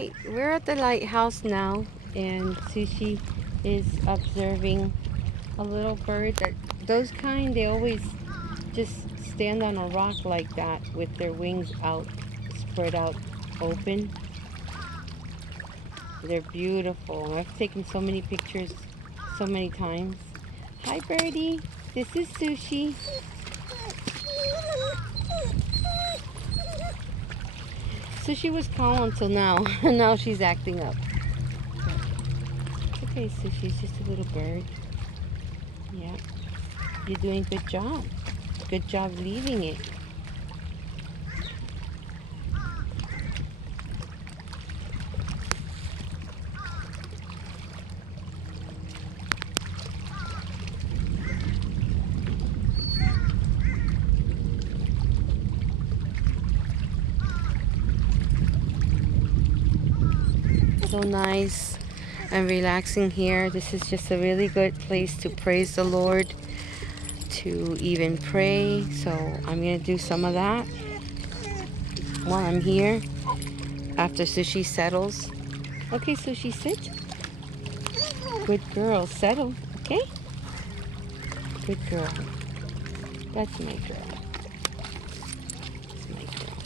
right, we're at the lighthouse now, and Sushi is observing a little bird. Those kind, they always just stand on a rock like that with their wings out, spread out open. They're beautiful. I've taken so many pictures so many times. Hi, birdie. This is Sushi. Sushi was calm until now. Now she's acting up. Okay, Sushi's just a little bird. Yeah. You're doing a good job. Good job leaving it. So nice and relaxing here. This is just a really good place to praise the Lord, to even pray. So I'm going to do some of that while I'm here after Sushi settles. Okay, Sushi, sit. Good girl. Settle. Okay? Good girl. That's my girl. That's my girl.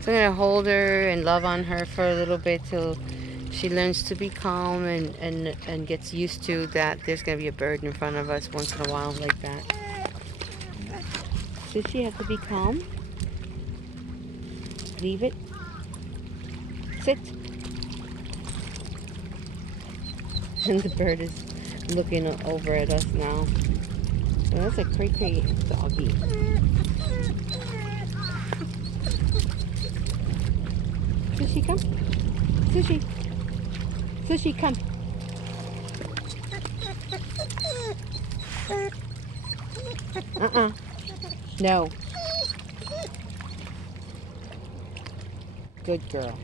So I'm going to hold her and love on her for a little bit till she learns to be calm and gets used to that there's going to be a bird in front of us once in a while like that. So she has to be calm. Leave it. Sit. And the bird is looking over at us now. So that's a cray-cray doggy. Sushi, come. Sushi. Sushi, come. No. Good girl.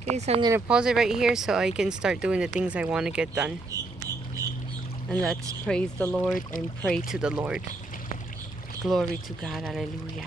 Okay, so I'm going to pause it right here so I can start doing the things I want to get done. And let's praise the Lord and pray to the Lord. Glory to God. Hallelujah.